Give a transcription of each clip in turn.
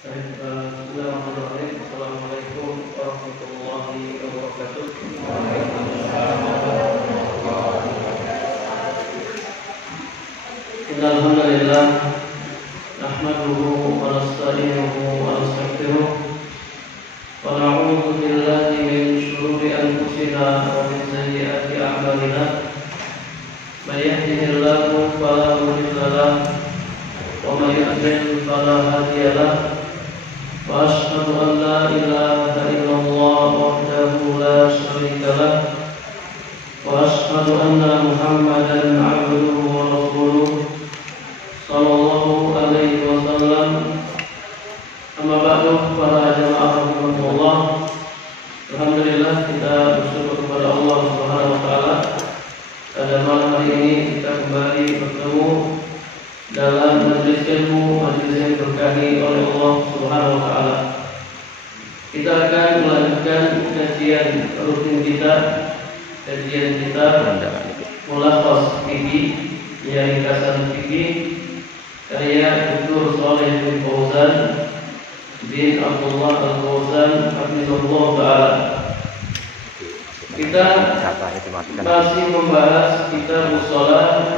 Bismillahirrahmanirrahim. Assalamualaikum warahmatullahi wabarakatuh. Innal hamdalillah nahmaduhu wa nasta'inuhu wa nastaghfiruh wa na'udzu billahi min shururi anfusina wa min sayyiati a'malina. May yahdihillahu fala mudilla lahu wa may yudlil fala hadiya lahu. وأشهد أن لا إله إلا الله وحده لا شريك له وأشهد أن محمدا عبده ورسوله صلى الله عليه وسلم. أما بعد para jamaah rahimahullah, alhamdulillah kita bersyukur kepada Allah Subhanahu wa taala. Pada malam hari ini kita kembali bertemu dalam majelis ilmu, majelis yang diberkahi oleh Allah Subhanahu wa taala. Kita akan melanjutkan kajian rutin kita, Mulakhas Fiqih, ya ringkasan fikih karya Dr. Shalih bin Fauzan bin Abdullah Al-Fauzan hafizahullah taala. Kita masih membahas kitab shalah,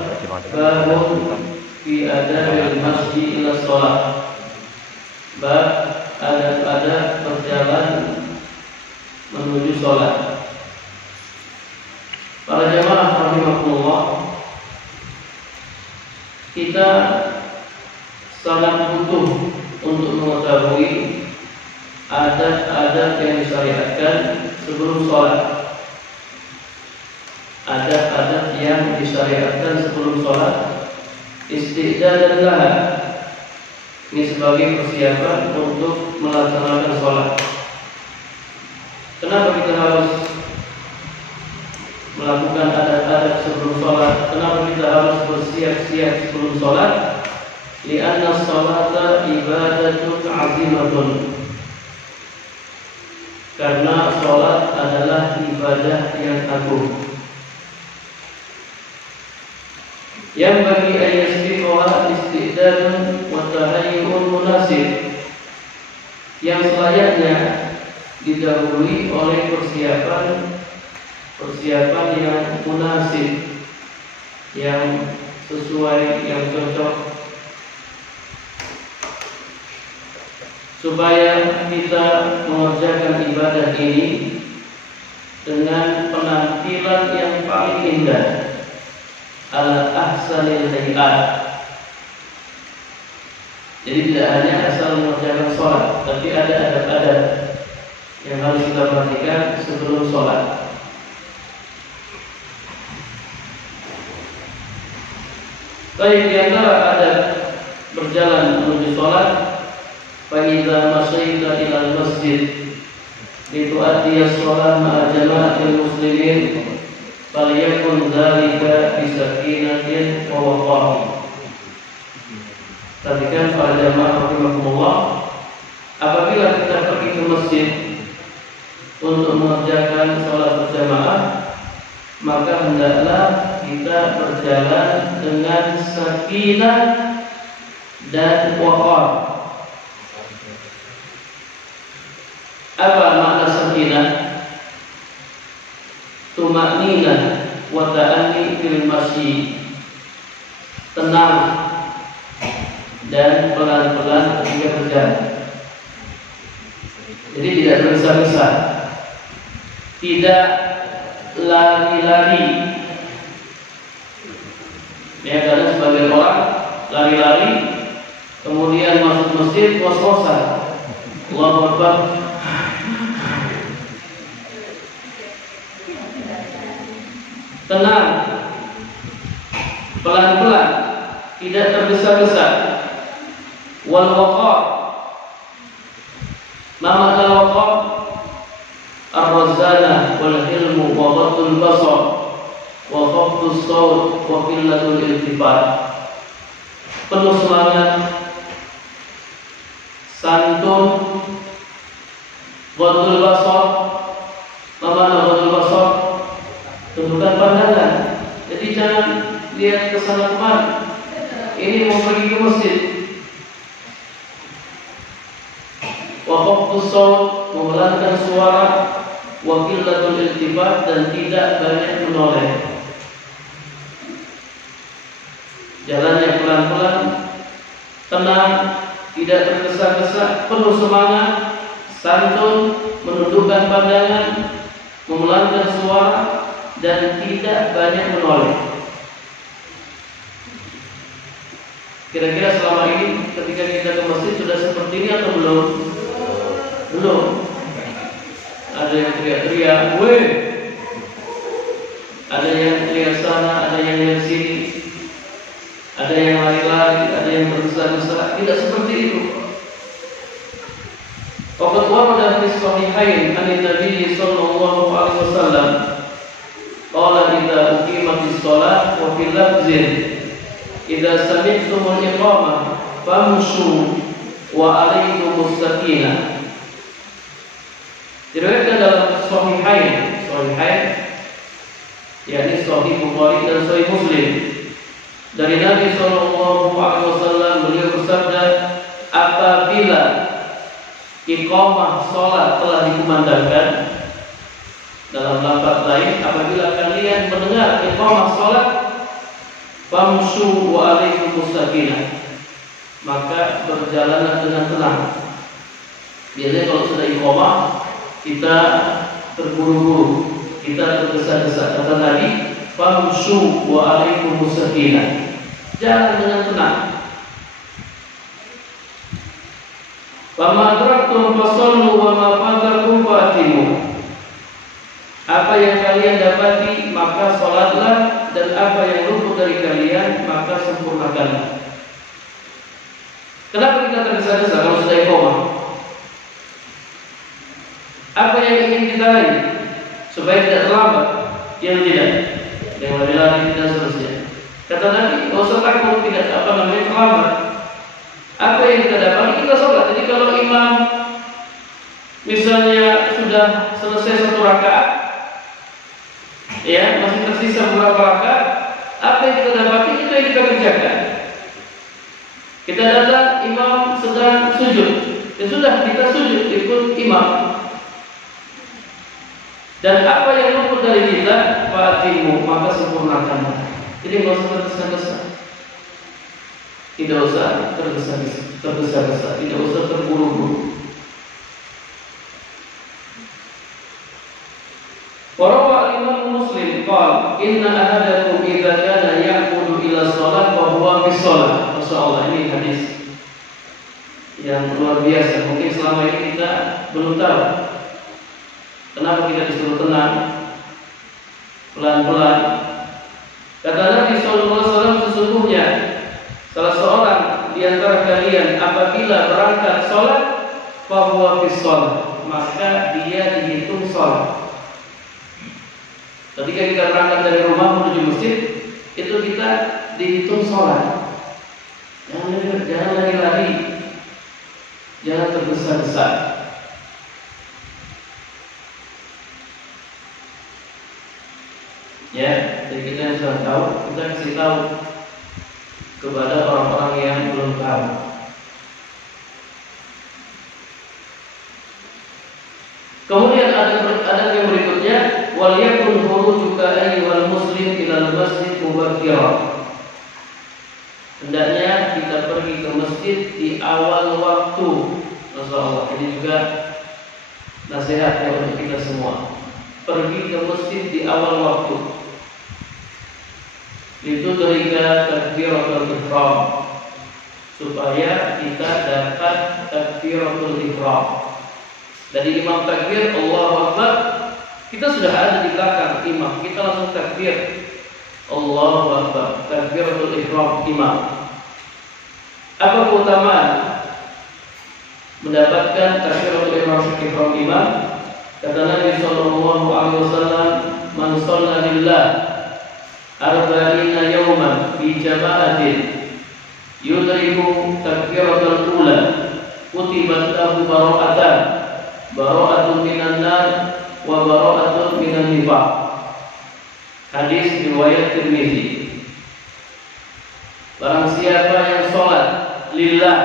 babun fi adabil masjid ila sholat, bab adab-adab perjalanan menuju sholat. Para jamaah rahimahullah, kita sangat butuh untuk mengetahui adab-adab yang disyariatkan sebelum sholat. Adab-adab yang disyariatkan sebelum sholat, isti'dadan laha, ini sebagai persiapan untuk melaksanakan sholat. Kenapa kita harus melakukan adab-adab sebelum sholat? Kenapa kita harus bersiap-siap sebelum sholat? Li'anna sholata ibadatun azimatun, karena sholat adalah ibadah yang agung. Yang bagi ayasbiqaha istidadun wa tahayyun munasib, yang selayaknya didahului oleh persiapan yang munasib, yang sesuai, yang cocok, supaya kita mengerjakan ibadah ini dengan penampilan yang paling indah, ala ahsanil hayat. Jadi tidak hanya asal mengerjakan sholat, tapi ada adab-adab yang harus kita perhatikan sebelum sholat. Baik, di antara adab berjalan menuju sholat, fa idza masyaita ilal masjid litu'addiya sholat ma'a jama'atil muslimin faliyakun dzalika bisakinatin wa waqar. Perhatikan para jamaah rahimakumullah, apabila kita pergi ke masjid untuk mengerjakan sholat berjamaah, maka hendaklah kita berjalan dengan sakinah dan waqar. Apa makna sakinah? Tumakninah wa ta'anni fil masyi, tenang dan pelan-pelan ketika berjalan. Jadi tidak tergesa-gesa, tidak lari-lari. Ya, karena sebagian orang lari-lari kemudian masuk masjid was-wasan, Allahu Akbar. Tenang, pelan-pelan, tidak tergesa-gesa. Wal waqar, ma makna waqar? Ar-razana wal hilmu wa ghaddul basar wa khafdus shaut wa qillatul iltifat. Penuh semangat, santun, ghaddul basar. Ma makna ghaddul basar? Tundukkan pandangan. Jadi jangan lihat ke sana kemari. Ini mau pergi ke masjid, khafussaut, memelankan suara, wa qillatul iltifat, dan tidak banyak menoleh. Jalannya pelan-pelan, tenang, tidak tergesa-gesa, penuh semangat, santun, menundukkan pandangan, memelankan suara, dan tidak banyak menoleh. Kira-kira selama ini ketika kita ke masjid sudah seperti ini atau belum? Belum. Ada yang teriak-teriak, "Weh!" Ada yang teriak sana, ada yang teriak sini. Ada yang lari-lari, ada yang berdesak-desak. Tidak seperti itu. Waqad warada fi sahihain an Nabi sallallahu alaihi wasallam qala idza uqimatis shalah wa fil lafzin idza sami'tumul iqamah famshu wa alaikumus sakinah. Diriwayatkan dalam sahihain, yakni Sahih Bukhari dan Sahih Muslim, dari Nabi sallallahu alaihi wasallam, beliau bersabda, apabila iqamah salat telah dikumandangkan, dalam lafaz lain, apabila kalian mendengar iqamah salat, famshu wa alaikumus sakinah, maka berjalanlah dengan tenang. Biasanya kalau sudah iqamah kita terburu-buru, kita tergesa-gesa. Kata Nabi, famshu wa alaikumus sakinah, jalan dengan tenang. Fama adraktum fasallu wa ma fatakum fatimu. Apa yang kalian dapati maka salatlah, dan apa yang luput dari kalian maka sempurnakanlah. Kenapa kita tergesa-gesa kalau sudah iqamah? Apa yang ingin kita raih supaya tidak terlambat? Yang tidak, yang lari-lari dan seterusnya. Kata Nabi, tidak usah takut tidak terlambat. Apa yang kita dapat kita sholat. Jadi kalau imam misalnya sudah selesai satu rakaat, ya masih tersisa beberapa rakaat, apa yang kita dapati itu yang kita kerjakan. Kita datang, imam sedang sujud, ya sudah kita sujud ikut imam. Dan apa yang luput dari kita, fatimu, maka sempurnakanlah. Jadi nggak usah tergesa-gesa, tidak usah tergesa-gesa, tidak usah terburu-buru. Warawa Imam Muslim qala inna ahadakum idza kana ya'budu ila shalah wa huwa fi shalah. Masyaallah, ini hadis yang luar biasa. Mungkin selama ini kita belum tahu kenapa kita disuruh tenang, pelan-pelan. Kata Nabi SAW, sesungguhnya salah seorang di antara kalian apabila berangkat sholat, fahuwa fi shalah, maka dia dihitung sholat. Ketika kita berangkat dari rumah menuju masjid, itu kita dihitung sholat. Jangan lari-lari, jangan tergesa-gesa. Ya, jadi kita yang sudah tahu, kita kasih tahu kepada orang-orang yang belum tahu. Kemudian ada yang berikutnya, wal yakun khurujuka ayyuhal muslim ilal masjid mubakkiran. Hendaknya kita pergi ke masjid di awal waktu. Masyaallah, ini juga nasihatnya untuk kita semua. Pergi ke masjid di awal waktu. Itu ketika takbiratul ihram, supaya kita dapat takbiratul ihram. Dari imam takbir Allahu Akbar, kita sudah ada di belakang imam, kita langsung takbir Allahu Akbar, takbiratul ihram imam. Apa keutamaan mendapatkan takbiratul ihram imam? Kata Nabi sallallahu alaihi wasallam, man shalla lillah arba'ina yawman fi jama'atin yudriku takbiratul ula kutibat lahu bara'atun minan nar wa bara'atun minan nifaq. Hadis riwayat Tirmizi. Barang siapa yang sholat lillah,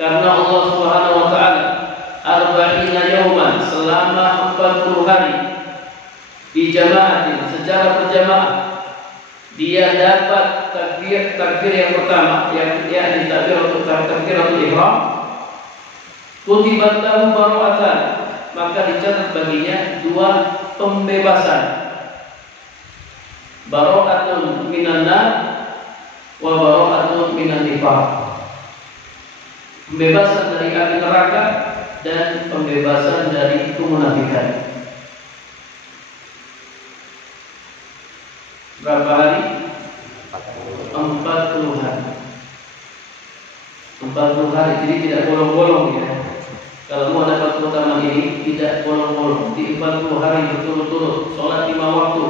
karena Allah Subhanahu wa taala, hari di jamaah secara berjamaah, dia dapat takbir yang pertama, yang takbiratul ihram, kutibat lahu bara'atan, maka dicatat baginya 2 pembebasan, bara'atun minan nar wa bara'atun minan nifaq, pembebasan dari api neraka dan pembebasan dari kemunafikan. Berapa hari? 40 hari. 40 hari, jadi tidak bolong-bolong ya. Kalau mau dapat keutamaan ini tidak bolong-bolong. Di 40 hari berturut-turut sholat 5 waktu,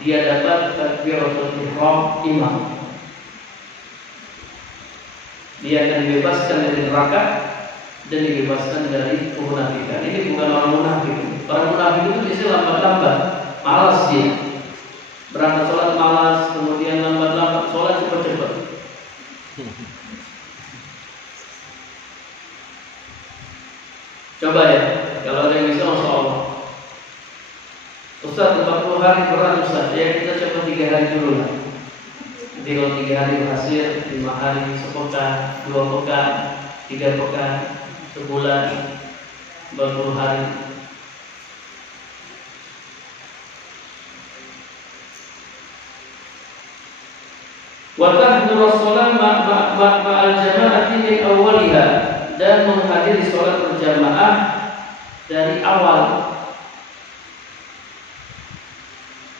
dia dapat takbiratul ihram imam. Dia akan dibebaskan dari neraka dan dibebaskan dari kemunafikan. Ini bukan orang munafik. Orang munafik itu biasanya lambat-lambat, malas dia. Berangkat sholat malas, kemudian lambat-lambat sholat cepat-cepat. Coba ya, kalau ada yang bisa, masya Allah. Ustaz, 40 hari berat Ustaz, ya kita coba 3 hari dulu lah. Nanti kalau 3 hari berhasil, 5 hari, sepekan, 2 pekan, 3 pekan, sebulan, 40 hari. Wa tahduru shalah ma'al jama'ati min awwaliha, dan menghadiri sholat berjamaah dari awal.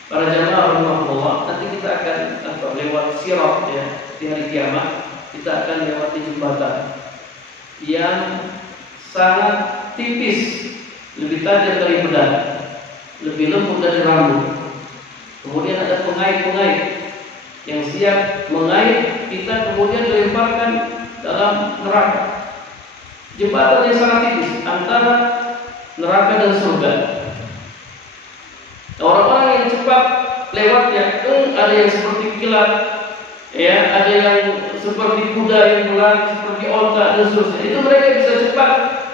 Para jamaah rahimahullah, nanti kita akan lewat sirat ya, di hari kiamat kita akan lewati jembatan yang sangat tipis, lebih tajam dari pedang, lebih lembut dari rambut. Kemudian ada pengait-pengait yang siap mengait kita, kemudian dilemparkan dalam neraka. Jembatan yang sangat tipis antara neraka dan surga. Orang-orang yang cepat lewatnya, ada yang seperti kilat, ya, ada yang seperti kuda yang berlari, seperti onta dan seterusnya. Itu mereka bisa cepat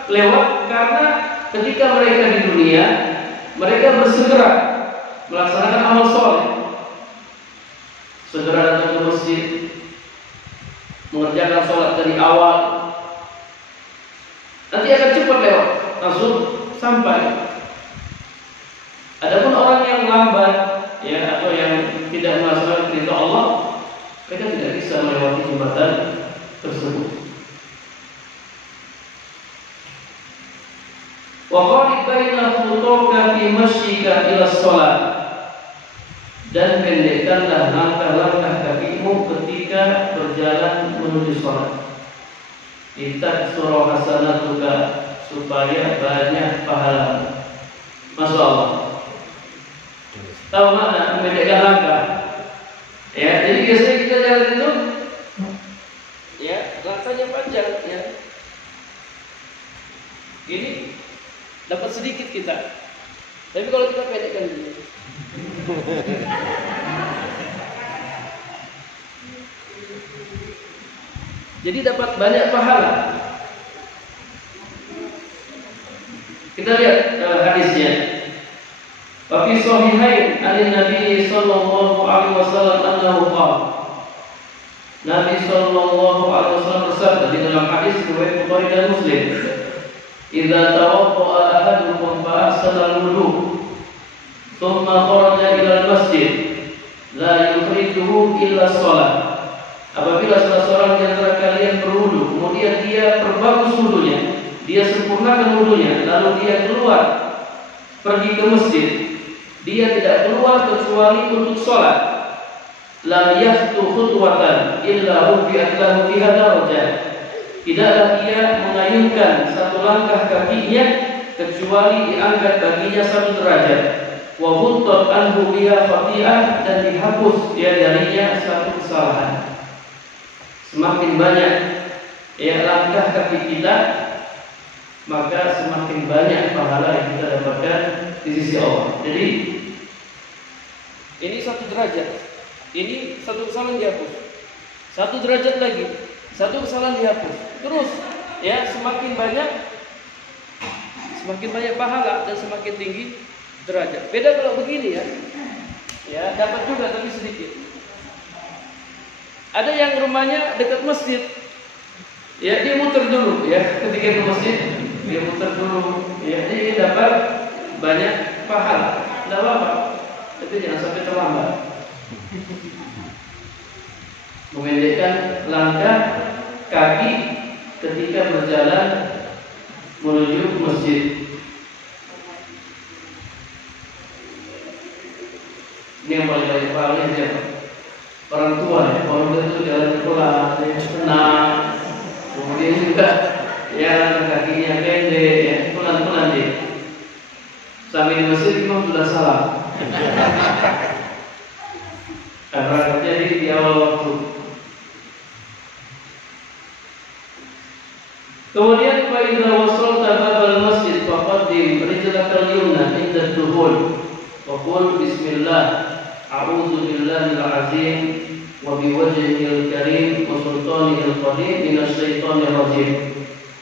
lewat karena ketika mereka di dunia, mereka bersegera melaksanakan amal soleh. Segera datang ke masjid, mengerjakan sholat dari awal, nanti akan cepat lewat, langsung sampai. Adapun orang yang lambat, ya, atau yang tidak melaksanakan perintah Allah, mereka tidak bisa melewati jembatan tersebut. Wa qarib baina khutuka fi mashyika ila shalah, dan pendekkanlah langkah-langkah kakimu ketika berjalan menuju sholat. Litaktsura hasanatuka, supaya banyak pahala. Masya Allah. Tahu mana pendekkan langkah? Ya, jadi biasanya kita jalan itu, ya, langkahnya panjang, ya. Ini dapat sedikit kita. Tapi kalau kita pendekkan dulu. Jadi dapat banyak pahala. Kita lihat hadisnya. Wa fi sahihain an-nabi sallallahu alaihi wasallam annahu qala, Nabi sallallahu alaihi wasallam bersabda di dalam hadis riwayat Bukhari dan Muslim, "Idza tawadda'a ahadukum fa ahsana al-wudu, thumma kharaja ila al-masjid, la yukhrijuhu illa shalah." Apabila salah seorang di antara kalian berwudu, kemudian dia perbagus wudunya, dia sempurnakan wudunya, lalu dia keluar pergi ke masjid, dia tidak keluar kecuali untuk sholat, lam yahtu khutwatan illa rufi'at lahu biha darajah, tidaklah dia mengayunkan satu langkah kakinya kecuali diangkat baginya 1 derajat, wa huttat anhu biha khati'ah, dan dihapus dia darinya 1 kesalahan. Semakin banyak ya langkah kaki kita, maka semakin banyak pahala yang kita dapatkan di sisi Allah. Jadi ini 1 derajat, ini 1 kesalahan dihapus, 1 derajat lagi, 1 kesalahan dihapus. Terus ya semakin banyak pahala dan semakin tinggi derajat. Beda kalau begini ya. Ya, dapat juga tapi sedikit. Ada yang rumahnya dekat masjid. Ya, dia muter dulu ya. Ketika ke masjid, dia muter dulu. Ya, dia dapat banyak pahala. Tidak apa-apa. Tapi jangan sampai terlambat. Memendekkan langkah kaki ketika berjalan menuju masjid. Ini yang paling paling siapa? Orang tua ya. Orang tua itu jalan pelan, tenang. Kemudian juga ya kakinya pendek, ya pelan-pelan dia. Sampai di masjid imam sudah salah. Karena terjadi di awal waktu. Kemudian fa idza wasalta babal masjid faqaddim rijlakal yumna inda dukhul wa qul bismillah a'udzu billahil azim wa biwajhihil karim wa sultanihil qadim minasy syaithanir rajim.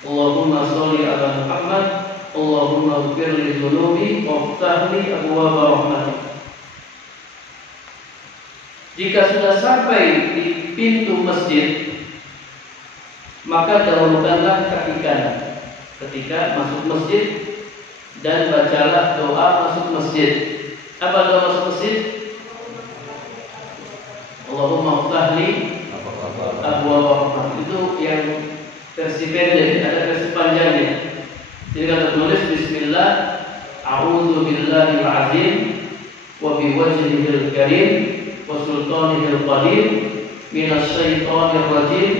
Allahumma shalli ala Muhammad, Allahumma ighfir li dzunubi waftah li abwaaba rahmatik. Jika sudah sampai di pintu masjid, maka dahulukanlah kaki kanan ketika masuk masjid dan bacalah doa masuk masjid. Apa doa masuk masjid? Allahumma ftahli abwaaba rahmatik. Itu yang versi pendek, ada versi panjangnya. Jadi kata tulis bismillah a'udzu billahil azim wa biwajhihil karim wa sultanihil qadim minasy syaithanir rajim.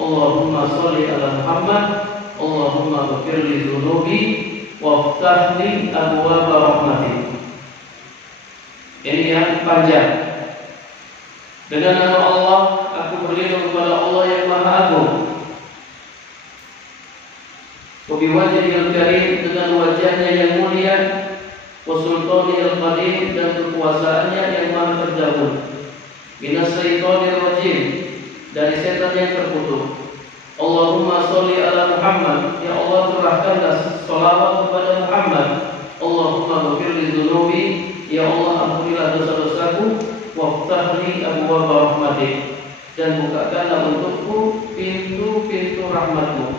Allahumma shalli ala Muhammad, Allahumma ighfir li dzunubi waftah li abwaaba rahmatik. Ini yang panjang. Dengan nama Allah, aku berlindung kepada Allah yang Maha Agung. Wa biwajhihil karim, dengan wajahnya yang mulia, wa sultanihil qadim, dan kekuasaannya yang Maha terdahulu. Minasy syaithanir rajim, dari setan yang terkutuk. Allahumma sholli ala Muhammad, ya Allah curahkanlah sholawat kepada Muhammad. Allahumma ighfir li dzunubi, ya Allah ampunilah dosa-dosaku. Waftah li abwaaba rahmatik, dan bukakanlah untukku pintu-pintu rahmatmu.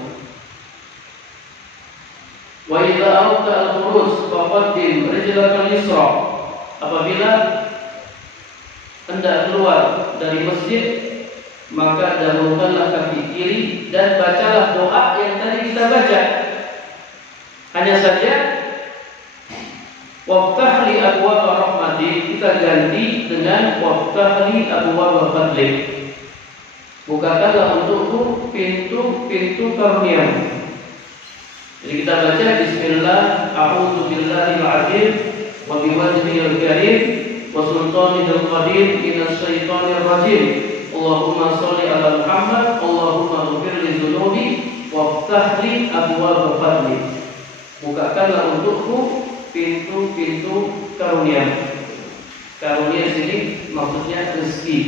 Wa idza aradta al-khuruj faqaddim rijlakal yusra. Apabila hendak keluar dari masjid, maka dahulukanlah kaki kiri dan bacalah doa yang tadi kita baca. Hanya saja waftah li abwaaba rahmatik kita ganti dengan waftah li abwaaba fadlik. Bukakanlah untukku pintu-pintu karunia. Jadi kita baca bismillah a'udzu billahil azim wa biwajhihil karim wa sultanihil qadim minasy syaithanir rajim. Allahumma sholli ala Muhammad, Allahumma ighfir li dzunubi waftah li abwaaba fadlik. Bukakanlah untukku pintu-pintu karunia. Karunia di sini maksudnya rezeki.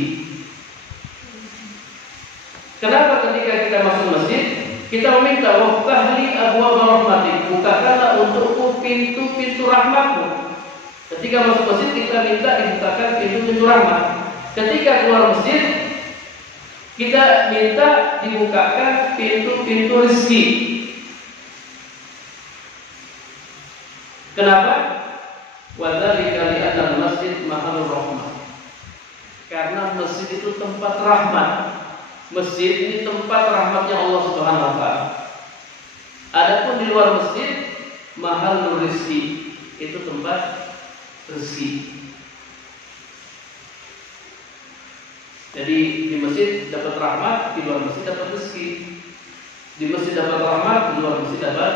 Kenapa ketika kita masuk masjid kita meminta waftah li abwaaba rahmatik, bukakanlah untukku pintu-pintu rahmatmu. Ketika masuk masjid kita minta dibukakan pintu-pintu rahmat. Ketika keluar masjid kita minta dibukakan pintu-pintu rezeki. Kenapa? Wa dzalika li anna al-masjid mahalur rahmah. Karena masjid itu tempat rahmat. Masjid ini tempat rahmatnya Allah Subhanahu wa taala. Adapun di luar masjid mahal rezeki, itu tempat rezeki. Jadi di masjid dapat rahmat, di luar masjid dapat rezeki. Di masjid dapat rahmat, di luar masjid dapat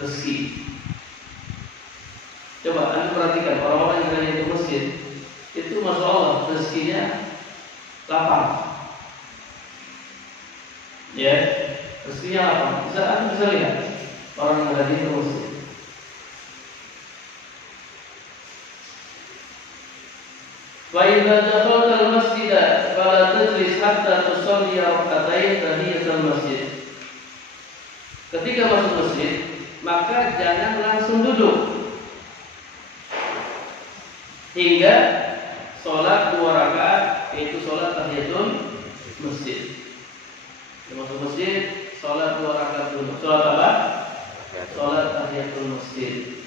rezeki. Coba Anda perhatikan orang-orang yang datang ke masjid, itu masya Allah rezekinya lapang. Ya, rezekinya lapang. Anda bisa lihat orang yang datang ke masjid. Wa idza dakhalta al-masjid fala tajlis hatta tusalli rak'atain tahiyatul masjid. Ketika masuk masjid, maka jangan langsung duduk. hingga sholat 2 rakaat, yaitu sholat tahiyatul masjid. Masuk masjid, sholat 2 rakaat dulu. Sholat apa? Sholat tahiyatul masjid.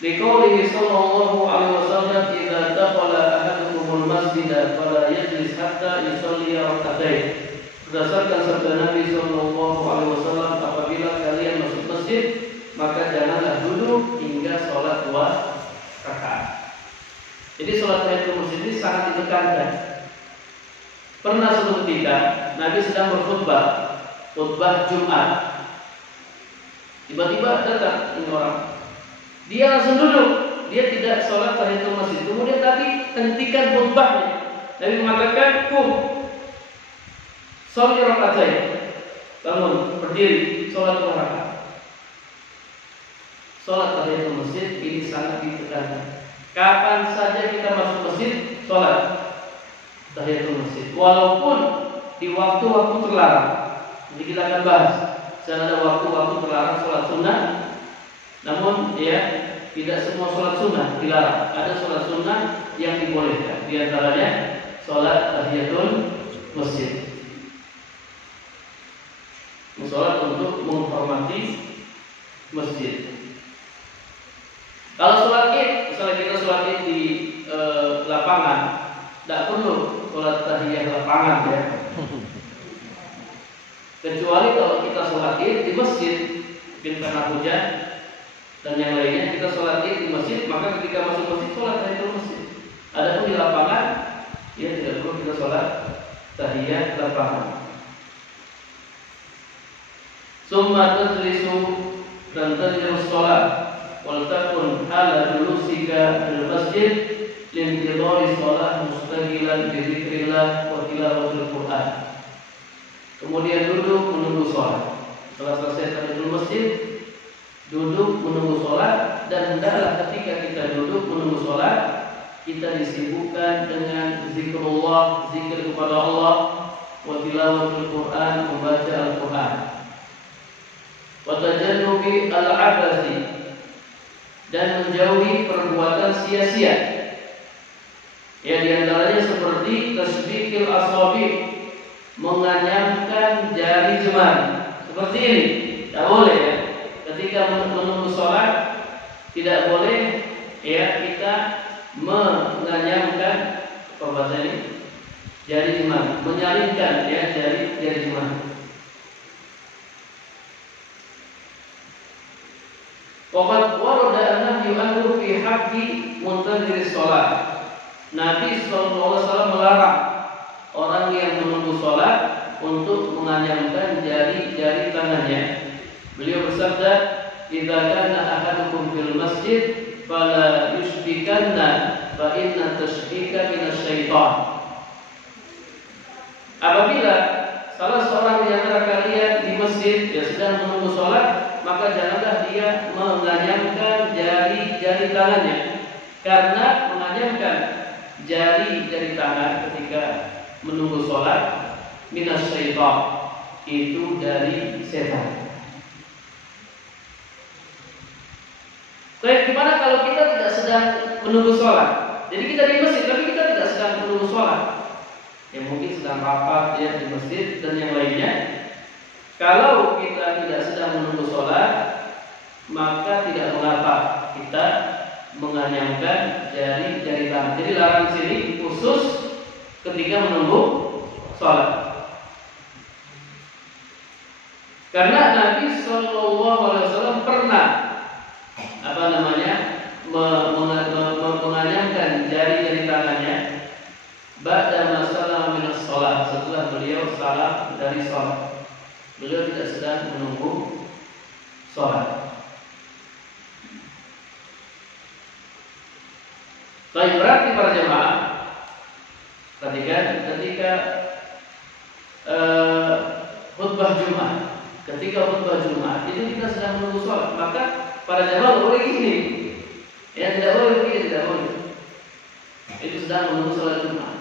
Liqaulihi sallallahu alaihi wasallam, "Idza dakhala ahadukumul masjida fala yajlis hatta yusalli rak'atain." Berdasarkan sabda Nabi sallallahu alaihi wasallam, apabila kalian masuk masjid, maka janganlah duduk hingga sholat 2 rakaat. Jadi sholat tahiyatul masjid ini sangat ditekankan. Pernah suatu ketika Nabi sedang berkhutbah, khutbah Jumat. Tiba-tiba datang ini orang. Dia langsung duduk. Dia tidak sholat tahiyatul masjid. Kemudian Nabi hentikan khutbahnya. Nabi mengatakan, "Kum, sholli rak'atain." Bangun, berdiri, sholat 2 rakaat. Sholat tahiyatul masjid ini sangat ditekankan. Kapan saja kita masuk masjid, sholat tahiyatul masjid. Walaupun di waktu-waktu terlarang. Nanti kita akan bahas. Ada waktu-waktu terlarang sholat sunnah. Namun tidak semua sholat sunnah dilarang. Ada sholat sunnah yang dibolehkan. Di antaranya sholat tahiyatul masjid. Sholat untuk menghormati masjid. Kalau sholat id, misalnya kita sholat id di lapangan, tidak perlu sholat tahiyat lapangan ya. Kecuali kalau kita sholat id di masjid, mungkin karena hujan dan yang lainnya, kita sholat id di masjid, maka ketika masuk masjid sholat tahiyatul masjid. Adapun di lapangan, ya tidak perlu kita sholat tahiyat lapangan. Summa tajlisu dan tajlisu sholat, wal takun hala julusika fil masjid lintidhari sholat mustaqilan bi dzikrillah wa tilawatil Qur'an. Kemudian duduk menunggu sholat. Setelah selesai tahiyatul masjid, duduk menunggu sholat, dan hendaklah ketika kita duduk menunggu sholat, kita disibukkan dengan zikrullah, zikir kepada Allah, wa tilawatul Qur'an, membaca Al-Qur'an, wa tajannubi al-abasi, dan menjauhi perbuatan sia-sia. Ya, diantaranya seperti tasbihil asabi, menganyamkan jari jemari. Seperti ini, tidak boleh ya. Ketika menunggu sholat, tidak boleh ya kita menganyamkan perbuatan ini jari jemari, menyalipkan ya jari jemari. Waqad warada an-nahyu anhu fi haqqi muntadhiris sholat. Nabi SAW melarang orang yang menunggu sholat untuk menganyamkan jari-jari tangannya. Beliau bersabda, "Idza kana ahadukum fil masjid fala yushbikanna fa inna tashbika minasyaitan." Apabila salah seorang di antara kalian di masjid yang sedang menunggu sholat, maka janganlah dia menganyamkan jari-jari tangannya, karena menganyamkan jari-jari tangan ketika menunggu sholat minasyaitan, itu dari setan. Baik, gimana kalau kita tidak sedang menunggu sholat? Jadi kita di masjid, tapi kita tidak sedang menunggu sholat. Ya mungkin sedang rapat ya di masjid dan yang lainnya. Kalau kita tidak sedang menunggu sholat, maka tidak mengapa kita menganyamkan jari-jari tangan. Jadi larangan sini khusus ketika menunggu sholat. Karena Nabi SAW pernah menganyamkan jari-jari tangannya ba'da masalah minas sholat, setelah beliau salam dari sholat. Beliau tidak sedang menunggu sholat. Baik, berarti para jemaah, perhatikan ketika khutbah Jumat, itu kita sedang menunggu sholat, maka para jemaah boleh gini, ya tidak boleh begini, tidak boleh. Itu sedang menunggu sholat Jumat.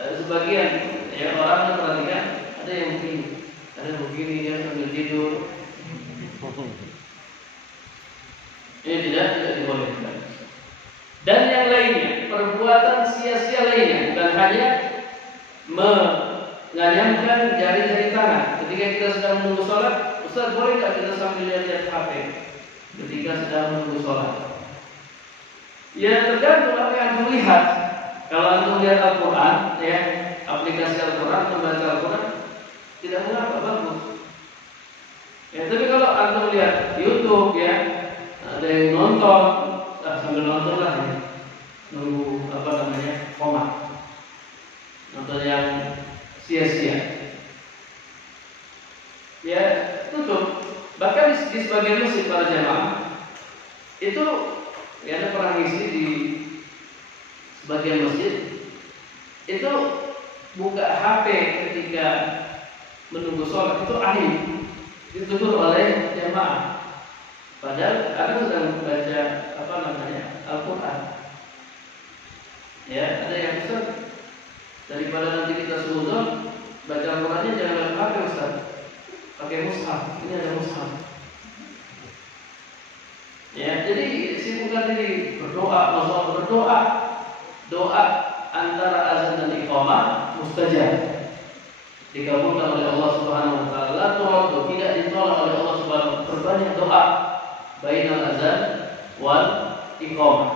Sebagian ya orang yang perhatikan, ada yang begini, dia sambil tidur. Ini tidak dibolehkan. Dan yang lain menganyamkan jari-jari tangan ketika kita sedang menunggu sholat. Ustaz, boleh nggak kita sambil lihat HP ketika sedang menunggu sholat? Ya tergantung apa yang antum lihat. Kalau antum lihat Al-Quran, ya aplikasi Al-Quran, membaca Al-Quran, tidak mengapa, bagus. Ya tapi kalau antum lihat YouTube, ya ada yang nonton, sambil nonton lah, ya. Nunggu komat, nonton yang sia-sia. Ya tutup. Bahkan di sebagian masjid para jamaah itu ya ada pernah ngisi di sebagian masjid itu buka HP ketika menunggu sholat itu aib, ditutup oleh jamaah. Padahal ada sedang membaca Al-Quran. Ya ada yang Ustaz, daripada nanti kita suudzon baca Al-Qurannya jangan pakai Ustaz, pakai mushaf. Ini ada mushaf. Ya, jadi sibukkan diri berdoa, masalah berdoa. Doa antara azan dan iqamah mustajab, dikabulkan oleh Allah Subhanahu wa taala. Tidak ditolak oleh Allah Subhanahu wa taala. Berbanyak doa bainal azan wal iqamah,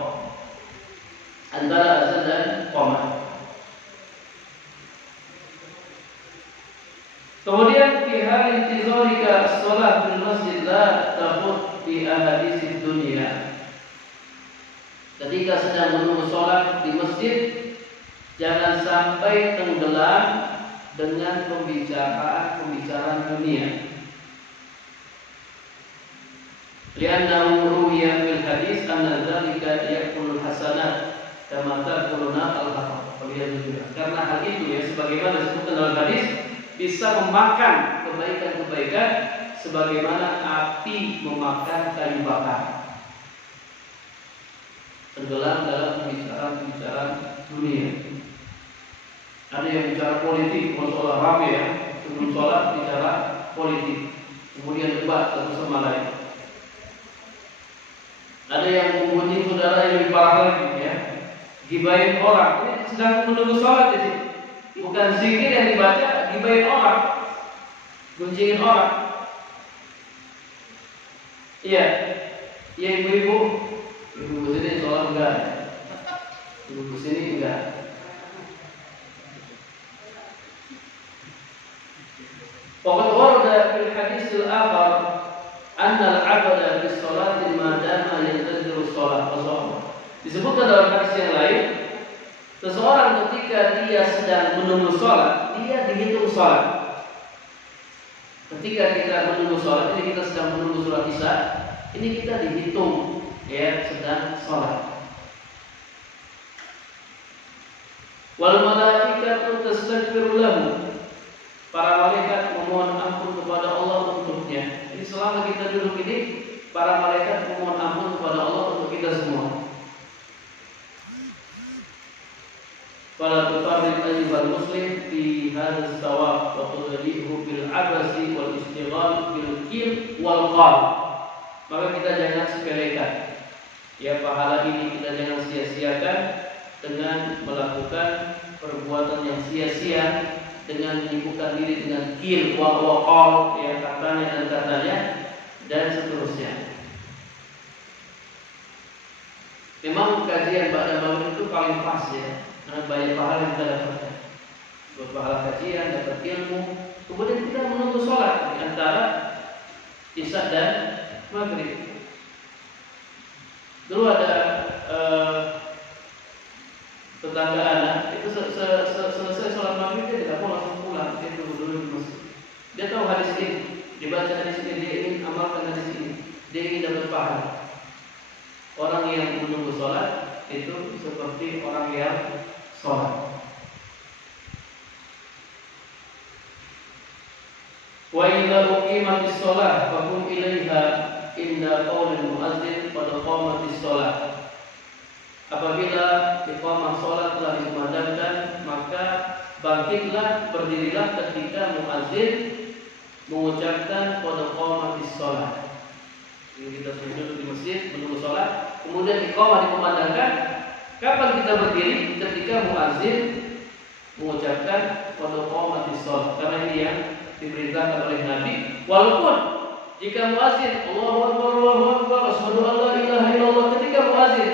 antara azan dan iqamah. Kemudian fi hal intizarika shalah fil masjid la tafut fi ahaditsid dunya. Ketika sedang menunggu sholat di masjid, jangan sampai tenggelam dengan pembicaraan dunia. Liannahu ruwiya fil hadis anna dzalika yaqulul hasanat kama taquluna al-haqqah. Karena hal itu ya sebagaimana disebutkan dalam hadis bisa memakan kebaikan-kebaikan sebagaimana api memakan kayu bakar. Tenggelam dalam pembicaraan dunia. Ada yang bicara politik, masalah rame ya, sebelum sholat bicara politik, kemudian debat satu sama lain. Ada yang memuji saudara yang lebih parah lagi ya, gibahin orang. Ini sedang menunggu sholat jadi bukan zikir yang dibaca, gibahin orang, gunjingin orang. Iya, iya ibu-ibu. Ibu sini sholat enggak? Ibu sini enggak? Waqad warada fil haditsil akhar anna al-'abda fi sholati ma dama yantaziru shalah. Disebutkan dalam hadis yang lain, seseorang ketika dia sedang menunggu sholat, dia dihitung sholat. Ketika kita menunggu sholat, ini kita sedang menunggu sholat isya, ini kita dihitung ya sedang sholat. Wal malaikatu tastaghfiru lahu. Para malaikat memohon ampun kepada Allah untuknya. Jadi selama kita duduk ini, para malaikat memohon ampun kepada Allah untuk kita semua. Fala tufarrid ayyuhal muslim fi hadzal thawab wa tudhihu bil abasi wal istighal bil qil wal qal. Maka kita jangan sepelekan ya pahala ini, kita jangan sia-siakan dengan melakukan perbuatan yang sia-sia, dengan menyibukkan diri dengan qil wa qal ya katanya dan seterusnya. Memang kajian pada malam itu paling pas ya. Karena banyak pahala yang kita dapatkan. Buat pahala kajian, dapat ilmu. Kemudian kita menunggu sholat di antara isya dan maghrib. Dulu ada tetangga anak itu selesai sholat maghrib dia tidak mau langsung pulang, dia tunggu dulu di masjid. Dia tahu hadis ini, dibaca hadis ini, dia ingin amalkan hadis ini, dia ingin dapat pahala. Orang yang menunggu sholat itu seperti orang yang sholat. Wa idza uqimatis shalah faqum ilaiha inda qaulil muadzin qad qamatis shalah. Apabila iqamah salat telah dikumandangkan, maka bangkitlah, berdirilah ketika muadzin mengucapkan qad qamatis shalah. Jadi kita duduk di masjid menunggu salat, kemudian iqamah dikumandangkan. Kapan kita berdiri? Ketika muadzin mengucapkan qad qamatis shalah, karena ini yang diperintahkan oleh Nabi. Walaupun jika muazin Allahu akbar Allahu akbar asyhadu an la ilaha illallah, ketika muazin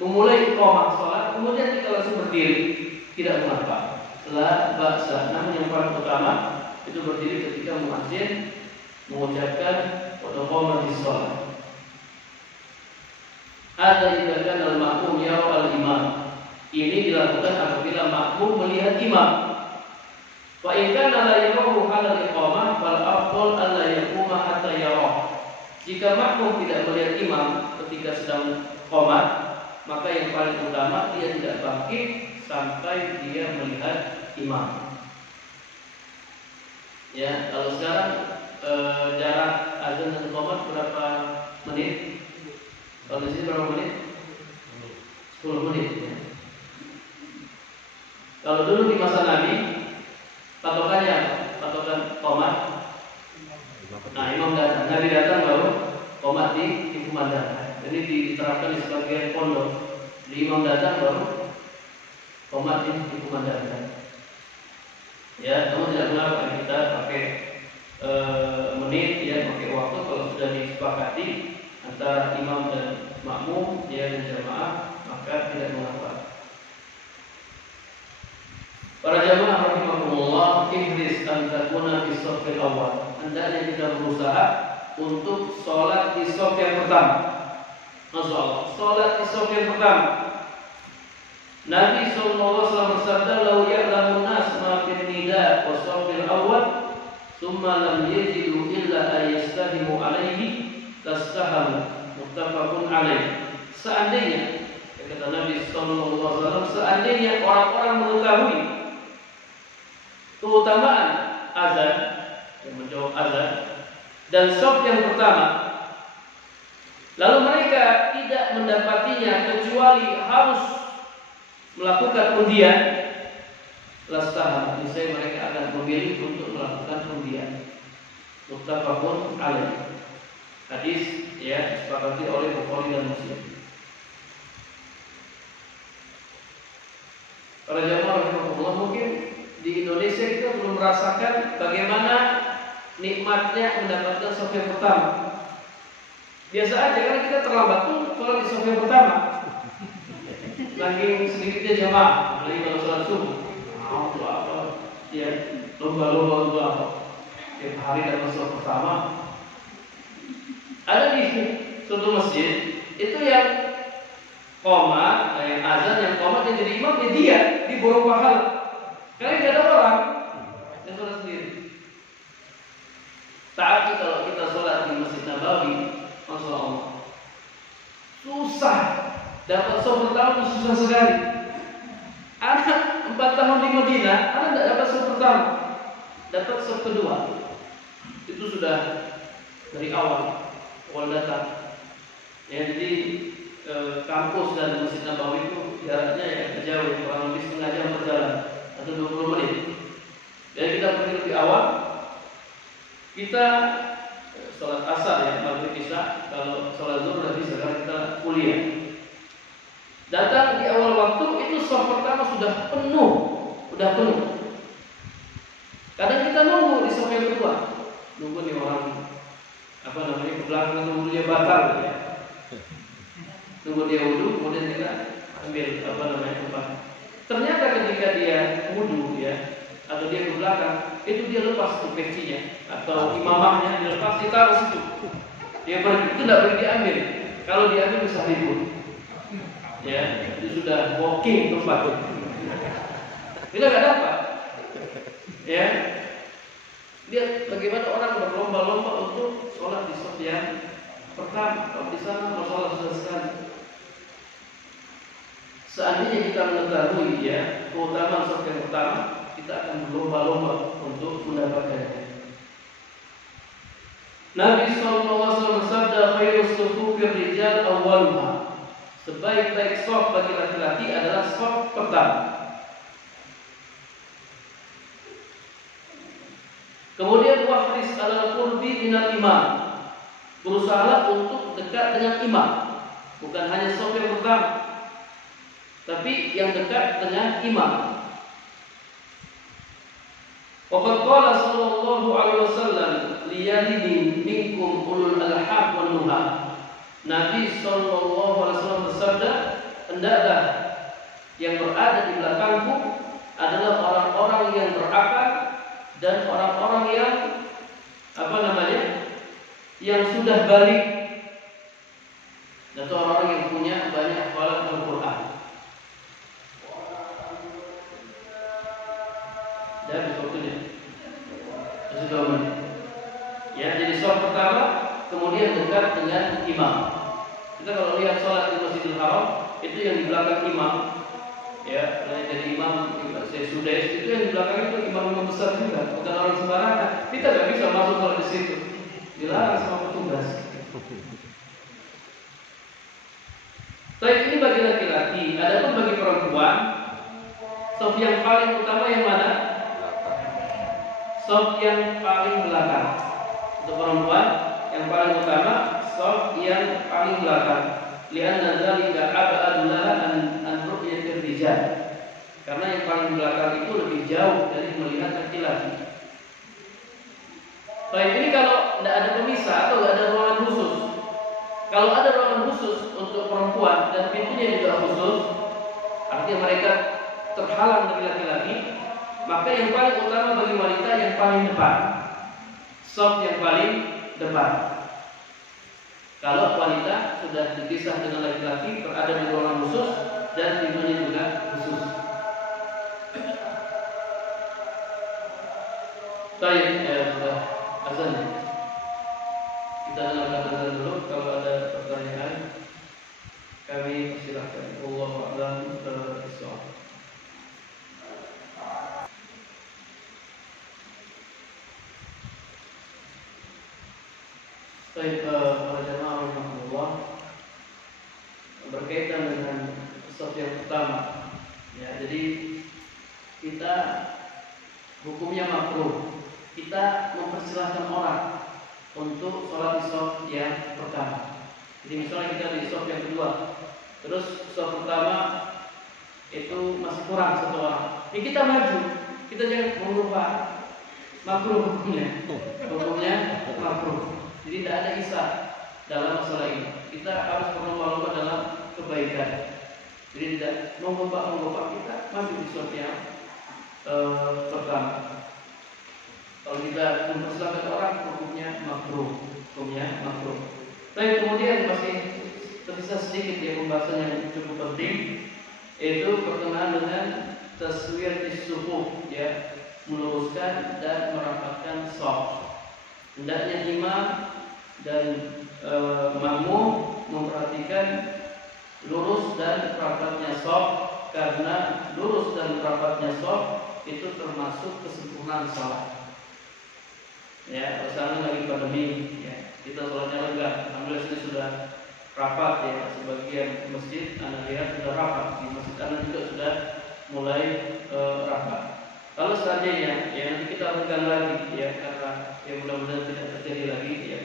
memulai iqamah salat kemudian kita langsung berdiri, tidak mengapa, la ba'sa. Namun yang paling utama itu berdiri ketika muazin mengucapkan qad qamatis shalah. Ada idza kana al-ma'mum yara al-imam. Ini dilakukan apabila makmum melihat imam. Wa in kana la yarahu halal iqamah fal afdal alla yaquma hatta yarah. Jika makmum tidak melihat imam ketika sedang qomat, maka yang paling utama dia tidak bangkit sampai dia melihat imam. Ya, kalau sekarang jarak azan dan qomat berapa menit? Kalau di sini berapa menit? 10 menit. Ya. Kalau dulu di masa Nabi, patokannya patokan qomat. Nah, imam datang, Nabi datang baru qomat dikumandangkan. Jadi diterapkan di sebagian pondok. Di imam datang baru qomat dikumandangkan. Ya, namun tidak mengapa kita pakai menit, ya, pakai waktu kalau sudah disepakati antara imam dan makmum, ya, dan jamaah, maka tidak mengapa. Para jamaah rahimakumullah, ihris an takuna fi shaffil awal. Hendaknya kita berusaha untuk sholat di shaf yang pertama. Masyaallah, sholat di shaf yang pertama. Nabi sallallahu alaihi wasallam bersabda, "Lau ya'lamun nas ma fil nida wa shaffil awal, thumma lam yajidu illa ayastahimu alaihi, lastahamu." Muttafaqun alaih. Seandainya, kata Nabi sallallahu alaihi wasallam, seandainya orang-orang mengetahui keutamaan azan, yang menjawab azan, dan shaf yang pertama, lalu mereka tidak mendapatinya kecuali harus melakukan undian, lastaham, niscaya mereka akan memilih untuk melakukan undian. Muttafaqun alaih. Hadis, ya, disepakati oleh Bukhari dan Muslim. Para jamaah rahimakumullah, mungkin di Indonesia kita belum merasakan bagaimana nikmatnya mendapatkan shaf yang pertama. Biasa aja karena kita terlambat pun sholat di shaf yang pertama. Saking sedikitnya jamaah, apalagi kalau sholat subuh, apa, ya, lomba-lomba apa, tiap hari dalam shaf pertama. Ada di suatu masjid itu yang qomat, yang azan, yang qomat, yang jadi imam, dia di borong pahala. Karena tidak ada orang yang sholat sendiri. Saat kalau kita sholat di Masjid Nabawi, Masya Allah, susah dapat shaf pertama, susah sekali. Anak 4 tahun di Madinah, anak tidak dapat shaf pertama, dapat shaf kedua. Itu sudah dari awal datang. Ya, jadi kampus dan Masjid Nabawi itu jaraknya ya jauh, kurang lebih setengah jam berjalan atau 20 menit. Jadi kita pergi lebih awal. Kita sholat asar, ya, maghrib isya. Kalau sholat zuhur nanti sekarang kita kuliah. Datang di awal waktu itu shaf pertama sudah penuh. Kadang kita nunggu di shaf yang kedua, nunggu nih orang ke belakang, nunggu dia batal, ya. Nunggu dia wudu, kemudian kita ambil tempat. Ternyata ketika dia wudu, ya, atau dia ke belakang, itu dia lepas pecinya atau imamahnya dilepas, ditaruh situ. Dia pergi, itu tidak boleh diambil. Kalau diambil bisa ribut. Ya, itu sudah walking tempat. Kita nggak dapat. Ya, lihat bagaimana orang berlomba-lomba untuk sholat di shaf yang pertama. Kalau di sana masalah sudah sekali. Seandainya kita mengetahui, ya, keutamaan shaf yang pertama, kita akan berlomba-lomba untuk mendapatkannya. Nabi SAW bersabda, "Khairus sufufir rijal awwaluha." Sebaik-baik shaf bagi laki-laki adalah shaf pertama. Kemudian wahris ala qurbi minal imam. Berusahalah untuk dekat dengan imam. Bukan hanya shaf yang pertama, tapi yang dekat dengan imam. Waqad qala sallallahu alaihi wasallam liyalini minkum ulul alhaq wan nuha. Nabi sallallahu alaihi wasallam bersabda, hendaklah yang berada di belakangku adalah orang-orang yang berakal dan orang-orang yang yang sudah balik, atau orang-orang yang punya banyak hafalan Al-Quran. Dan waktunya masih 2 menit. Ya, jadi sholat pertama, kemudian dekat dengan imam. Kita kalau lihat sholat di Masjidil Haram, itu yang di belakang imam. Ya, dari imam sudah itu yang di belakang itu imam besar juga, bukan orang sembarangan. Kita nggak bisa masuk kalau di situ, dilarang sama petugas. Baik, ini bagi laki-laki. Adapun bagi perempuan, saf yang paling utama yang mana? Saf yang paling belakang. Untuk perempuan yang paling utama saf yang paling belakang. Lianna dzalika ab'adu laha an ru'yatir rijal. Karena yang paling belakang itu lebih jauh dari melihat laki-laki. Baik, ini kalau tidak ada pemisah atau tidak ada ruangan khusus. Kalau ada ruangan khusus untuk perempuan dan pintunya juga khusus, artinya mereka terhalang dari laki-laki, maka yang paling utama bagi wanita yang paling depan, saf yang paling depan. Kalau wanita sudah dipisah dengan laki-laki, berada di ruangan khusus dan pintunya juga khusus. Baik, sudah azan. Kita dengarkan azan dulu. Kalau ada pertanyaan, kami persilahkan. Wallahu a'lam bishawab. Baik, para jemaah rahimahullah, berkaitan dengan saf yang pertama, ya, jadi kita hukumnya makruh. Kita mempersilahkan orang untuk sholat di saf yang pertama. Jadi misalnya kita di saf yang kedua, terus saf pertama itu masih kurang 1 orang, ya kita maju, kita jangan mengubah. Makruh hukumnya, makruh. Jadi tidak ada isah dalam masalah ini. Kita harus berlomba-lomba dalam kebaikan. Jadi tidak mengubah kita maju di saf yang pertama. Kalau kita mempersilahkan orang, hukumnya makruh. Tapi kemudian masih tersisa sedikit ya pembahasan yang cukup penting, yaitu berkenaan dengan taswiyatis sufuf, ya, meluruskan dan merapatkan shaf. Hendaknya imam dan makmum memperhatikan lurus dan rapatnya shaf, karena lurus dan rapatnya shaf itu termasuk kesempurnaan salat. Ya, misalnya lagi pandemi, ya, kita sholatnya lega. Alhamdulillah sini sudah rapat, ya, sebagian masjid Anda lihat sudah rapat, di masjid Anda juga sudah mulai rapat. Kalau seandainya, ya, nanti kita lakukan lagi, ya, karena ya mudah-mudahan tidak terjadi lagi, ya.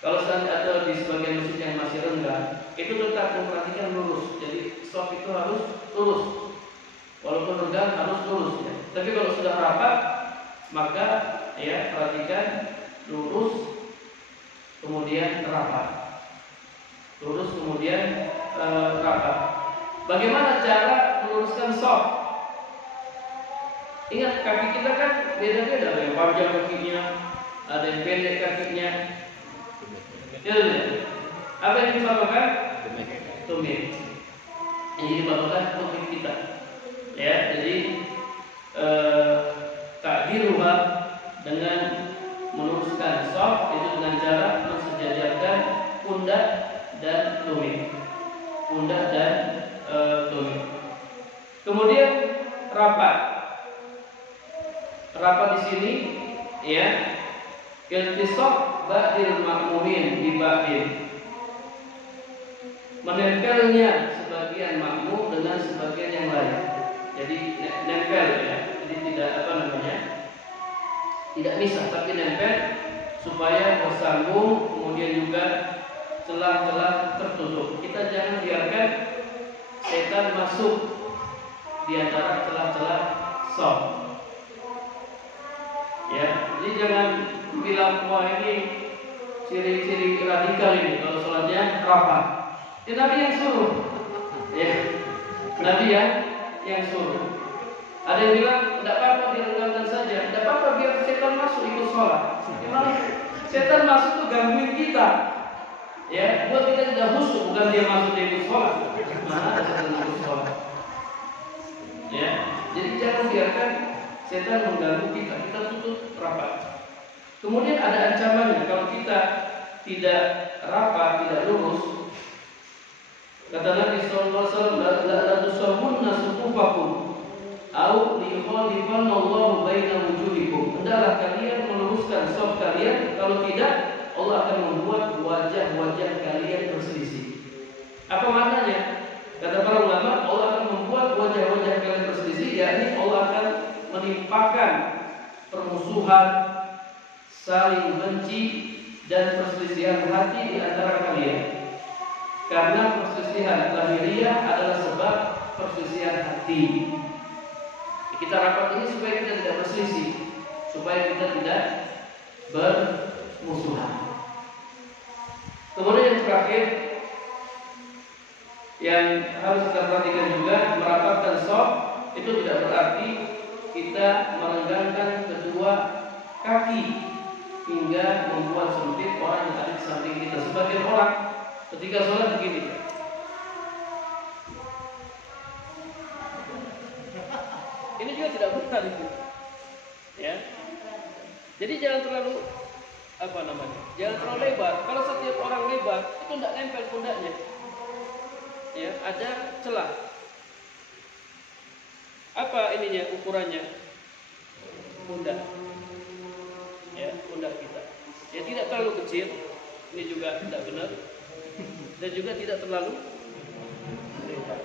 Kalau seandainya atau di sebagian masjid yang masih rendah, itu tetap memperhatikan lurus. Jadi shaf itu harus lurus, walaupun rendah harus lurus, ya. Tapi kalau sudah rapat, maka ya perhatikan lurus kemudian rapat, lurus kemudian rapat. Bagaimana cara meluruskan shaf? Ingat, kaki kita kan beda-beda, ada yang panjang kakinya, ada yang pendek kakinya. Ya, apa yang dipatokan? Tumit. Ini dipatokan tumit kita. Ya, jadi takdiruha dengan meluruskan shaf itu dengan cara mensejajarkan pundak dan tumit. Kemudian rapat di sini, ya, iltisaq ba'dil makmumin bi ba'din, menempelnya sebagian makmum dengan sebagian yang lain. Jadi nempel, ya, jadi tidak tidak misah, tapi nempel supaya bersambung, kemudian juga celah-celah tertutup. Kita jangan biarkan setan masuk di antara celah-celah shaf. Ya, jadi jangan bilang wah ini ciri-ciri radikal ini kalau sholatnya rapat. Ya, Nabi yang suruh. Ya, Nabi yang suruh. Ada yang bilang tidak apa-apa direnggangkan saja, tidak apa-apa biar setan masuk ikut sholat. Memang setan masuk tuh gangguin kita. Ya, buat kita tidak khusyuk, bukan dia masuk dia ikut sholat. Mana ada setan ikut sholat? Ya, jadi jangan biarkan setan mengganggu kita. Kita tutup rapat. Kemudian ada ancamannya kalau kita tidak rapat, tidak lurus. Kata Nabi sallallahu alaihi wasallam, la tusawwunna sufufakum au liyukhalifanna Allahu baina wujuhikum. Hendaklah kalian meluruskan shaf kalian, kalau tidak Allah akan membuat wajah-wajah kalian berselisih. Apa maknanya? Kata para ulama, Allah akan membuat wajah-wajah kalian berselisih, yakni Allah akan menimpakan permusuhan, saling benci dan perselisihan hati di antara kalian. Karena perselisihan lahiriah adalah sebab perselisihan hati. Kita rapat ini supaya kita tidak berselisih, supaya kita tidak bermusuhan. Kemudian yang terakhir yang harus kita perhatikan juga, merapatkan shaf itu tidak berarti kita merenggangkan kedua kaki hingga membuat sempit orang yang ada di samping kita. Sebagian orang ketika sholat begini, ini juga tidak benar itu. Ya, jadi jangan terlalu jangan terlalu lebar. Kalau setiap orang lebar itu tidak nempel pundaknya. Ya, ada celah. Apa ininya ukurannya? Pundak. Ya, pundak kita. Ya, tidak terlalu kecil. Ini juga tidak benar. Dan juga tidak terlalu lebar.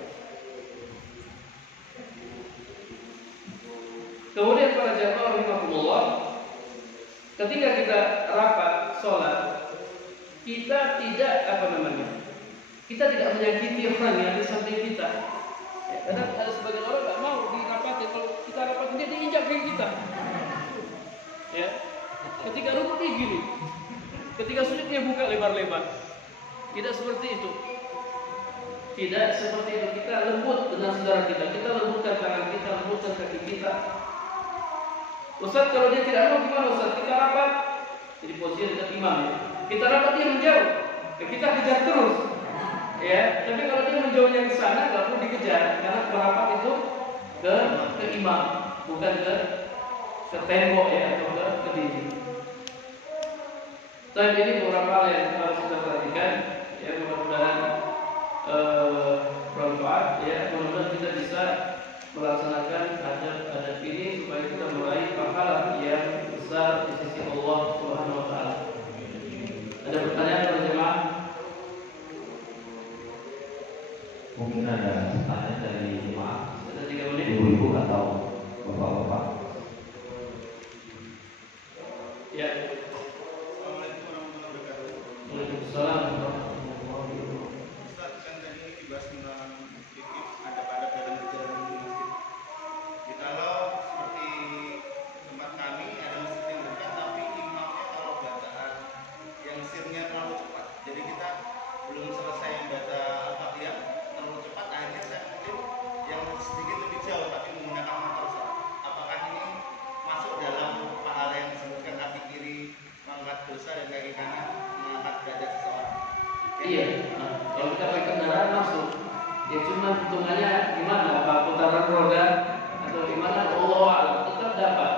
Kemudian para jamaah rahimakumullah, ketika kita rapat sholat, kita tidak kita tidak menyakiti orang yang di samping kita. Ya, karena ada sebagian orang nggak mau dirapati. Kalau kita rapat dia diinjak kaki kita. Ya, ketika rukuk dia gini, ketika sujud dia buka lebar-lebar. Tidak seperti itu. Tidak seperti itu. Kita lembut dengan saudara kita. Kita lembutkan tangan kita, lembutkan kaki kita. Ustaz, kalau dia tidak mau gimana Ustaz? Kita rapat, jadi posisi dekat imam ya. Kita rapat dia menjauh, ya, kita kejar terus. Ya, tapi kalau dia menjauhnya ke sana, nggak perlu dikejar, karena merapat itu ke imam, bukan ke tembok ya atau ke dinding. Selain ini beberapa hal yang harus kita perhatikan, ya mudah-mudahan bermanfaat, ya mudah-mudahan kita bisa melaksanakan adab ini supaya kita meraih pahala yang besar di sisi Allah Subhanahu wa taala. Ada pertanyaan dari jemaah? Mungkin ada pertanyaan dari jemaah. Ada 3 menit. Ibu-ibu atau bapak-bapak. Ya. Assalamualaikum warahmatullahi wabarakatuh. Waalaikumsalam warahmatullahi wabarakatuh. Ustaz, kan tadi ini dibahas tentang fikih ada pada dalam perjalanan di masjid. Kalau seperti tempat kami ada masjid yang dekat, tapi imamnya kalau bacaan yang sirnya terlalu cepat, jadi kita belum selesai baca Al-Fatihah terlalu cepat, akhirnya saya mungkin yang sedikit lebih jauh tapi menggunakan mata Ustaz. Apakah ini masuk dalam pahala yang disebutkan kaki kiri mengangkat dosa dan kaki kanan mengangkat derajat seseorang? Iya. Nah, kalau kita pakai kendaraan masuk, ya cuma hitungannya gimana? Apa putaran roda atau gimana? Allah alam, tetap dapat.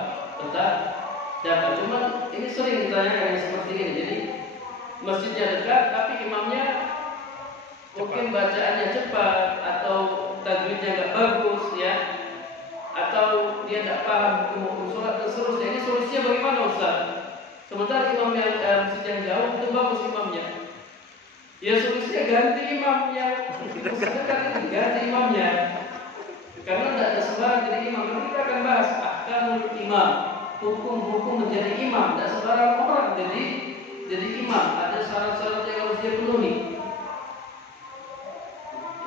Cuma ini sering ditanyakan yang seperti ini. Jadi masjidnya dekat, tapi imamnya mungkin bacaannya cepat atau tajwidnya nggak bagus, ya, atau dia tidak paham hukum sholat dan seterusnya. Ini solusinya bagaimana Ustaz? Sementara imam yang masjid yang jauh itu bagus imamnya. Ya solusinya ganti imamnya. Ganti imamnya. Karena tidak ada sembarang jadi imam. Nanti kita akan bahas ahkamul imam, hukum-hukum menjadi imam. Tidak sembarang orang jadi imam. Ada syarat-syarat yang harus dia penuhi.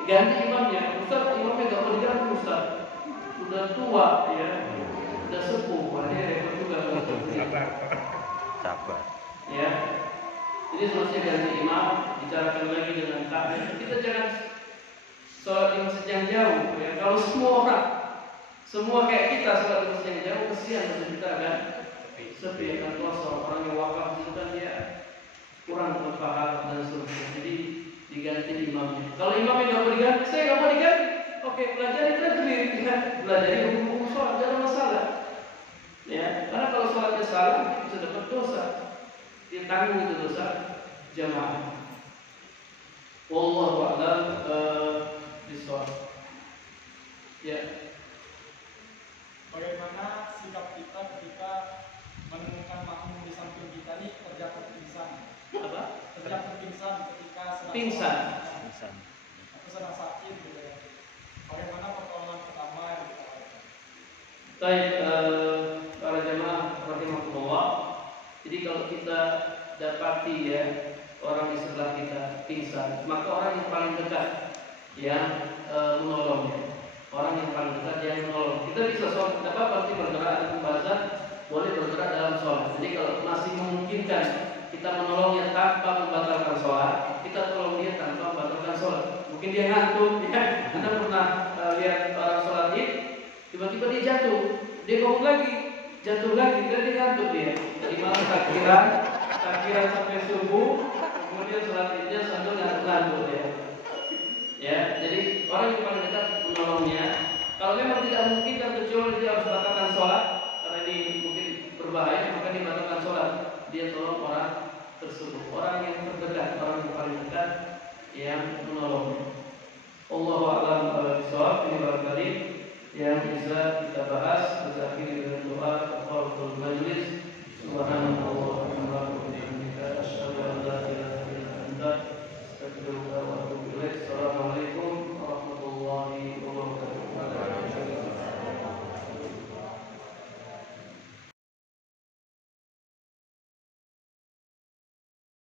Ganti imamnya. Ustaz, imamnya nggak mau diganti Ustaz. Sudah tua, ya. udah sepuh, wah dia repot juga kalau Sabar. ya. Jadi selesai ganti imam, bicarakan lagi dengan takbir. Kita jangan sholat di masjid yang jauh. Ya. Kalau semua kayak kita sholat di masjid yang jauh, kesian masjid kita kan sepi, akan kosong. Orang yang wakaf itu kan dia kurang berpahala dan seterusnya. Jadi diganti imamnya. Kalau imamnya nggak mau diganti, saya nggak mau diganti. Oke, pelajari tajwid, ya. Pelajari hukum sholat, jangan masalah. Ya, karena kalau sholatnya salah bisa dapat dosa. Ditanggung itu dosa jamaah. Wallahu a'lam bishawab. Ya. Bagaimana sikap kita ketika menemukan makmum di samping kita ini terjatuh pingsan? Apa? Terjatuh pingsan ketika sedang Pingsan. Pingsan. atau sedang sakit gitu ya. Bagaimana pertolongan pertama yang kita lakukan? Baik, para jamaah rahimahullah. Jadi kalau kita dapati ya orang di sebelah kita pingsan, maka orang yang paling dekat yang menolongnya. Orang yang paling dekat yang menolong. Kita bisa sholat, tidak apa-apa nanti bergerak ada pembahasan, boleh bergerak dalam sholat. Jadi kalau masih memungkinkan kita menolongnya tanpa membatalkan sholat, kita tolong dia tanpa membatalkan sholat. Mungkin dia ngantuk, ya. Anda pernah lihat orang sholat Id, tiba-tiba dia jatuh, dia bangun lagi, jatuh lagi, dan dia ngantuk dia. Dari malam takbiran sampai subuh, kemudian sholat Idnya sambil ngantuk-ngantuk dia. Ya, jadi orang yang paling dekat menolongnya. Kalau memang tidak memungkinkan kecuali dia harus batalkan sholat karena ini mungkin berbahaya, maka dibatalkan sholat. Dia tolong orang tersebut, orang yang terdekat, orang yang paling dekat yang menolongnya. Allahu a'lam bishawab. Ini barangkali yang bisa kita bahas. Kita akhiri dengan doa kafaratul majlis. Subhanallah wa bihamdihi, asyhadu